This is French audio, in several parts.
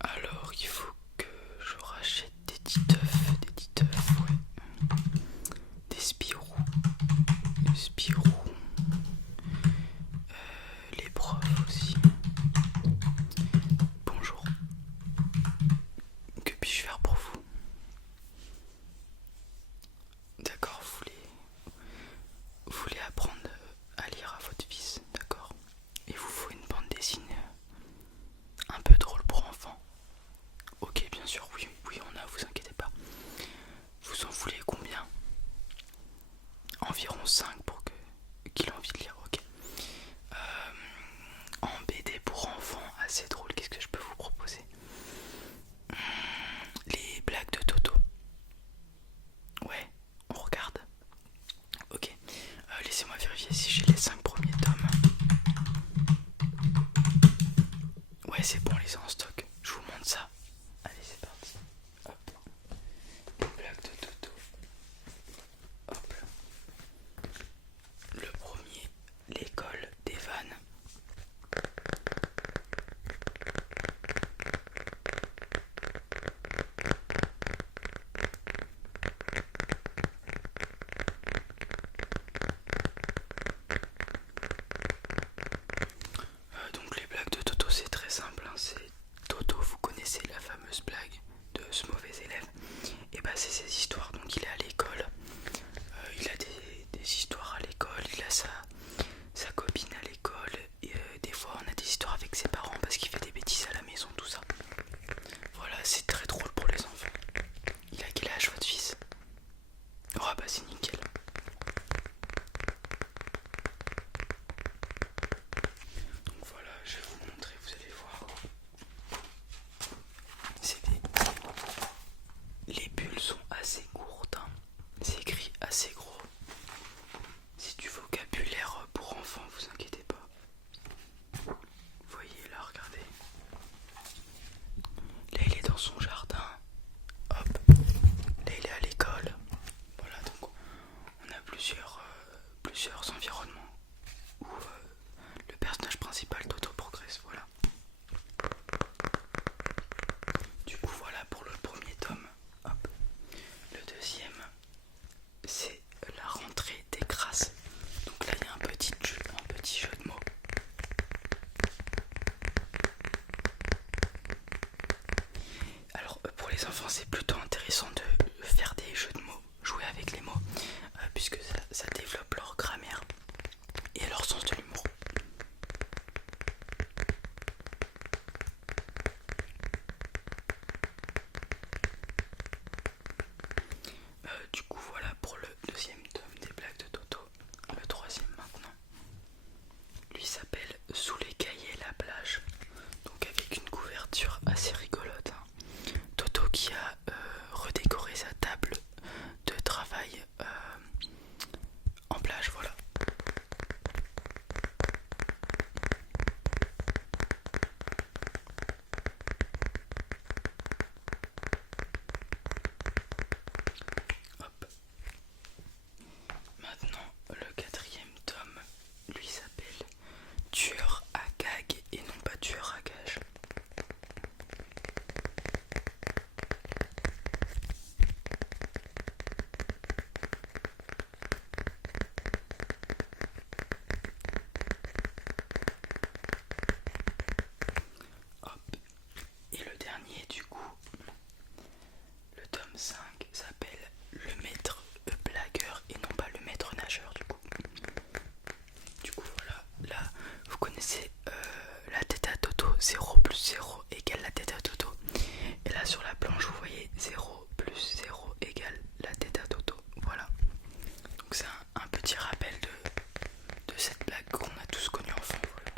Alors, il faut que je rachète des petits œufs, ouais. Des Spirou, les profs aussi. Bonjour, que puis-je faire pour vous? D'accord, vous voulez apprendre à lire à votre fils, d'accord? Il vous faut une bande dessinée un peu drôle pour enfants. Ok, bien sûr, oui, oui, on a, vous inquiétez pas. Vous en voulez combien? Environ 5 pour qu'il ait envie de lire, ok. En BD pour enfants, assez drôle, qu'est-ce que je peux vous proposer? Les blagues de Toto. Ouais, on regarde. Ok, laissez-moi vérifier si j'ai les 5 premiers tomes. Ouais, c'est bon, les ai en stock. Je vous montre ça. Allez, c'est parti. Hop. Les blagues de Toto. Hop. Le premier, l'école des vannes. Donc les blagues de Toto, c'est très simple, hein. C'est Toto, vous connaissez la fameuse blague de ce mauvais élève. Et bah c'est ses histoires, donc il est à l'école. Il a des histoires à l'école, il a sa copine à l'école. Et des fois on a des histoires avec ses parents parce qu'il fait des bêtises à la maison, tout ça. Voilà, c'est très drôle pour les enfants. Il a quel âge votre fils? Oh bah c'est nickel. Donc voilà, je vais vous montrer, vous allez voir. Les bulles sont assez courtes, hein. C'est écrit assez gros. C'est du vocabulaire pour enfants, vous inquiétez pas. Vous voyez là, regardez. Là il est dans son jardin. Hop. Là il est à l'école. Voilà, donc on a plusieurs environnements où le personnage principal Toto progresse. Voilà. Du coup voilà pour le premier tome. Hop. Le deuxième, c'est la rentrée des crasses. Donc là il y a un petit jeu de mots. Alors pour les enfants c'est plutôt intéressant de faire des jeux de mots, jouer avec les mots, puisque ça développe leur grammaire et leur sens de l'humour. Du coup voilà pour le deuxième tome des blagues de Toto. Le troisième maintenant, lui s'appelle Sous les cahiers la plage, donc avec une couverture assez rigolote, hein. Toto qui a redécoré sa table de travail en plage, voilà. Hop. Maintenant, le quatrième tome, lui s'appelle Tueur à gag et non pas tueur à gage. Hop. Et le dernier, du coup, le tome 5 s'appelle Le maître blagueur et non pas le maître nageur, du coup. Du coup, voilà, là, vous connaissez la tête à Toto, 0 plus 0 égale la tête à Toto. Et là, sur la planche, vous voyez 0 plus 0 égale la tête à Toto. Voilà. Donc c'est un petit rappel de cette blague qu'on a tous connue enfant. Voilà.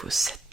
faut 7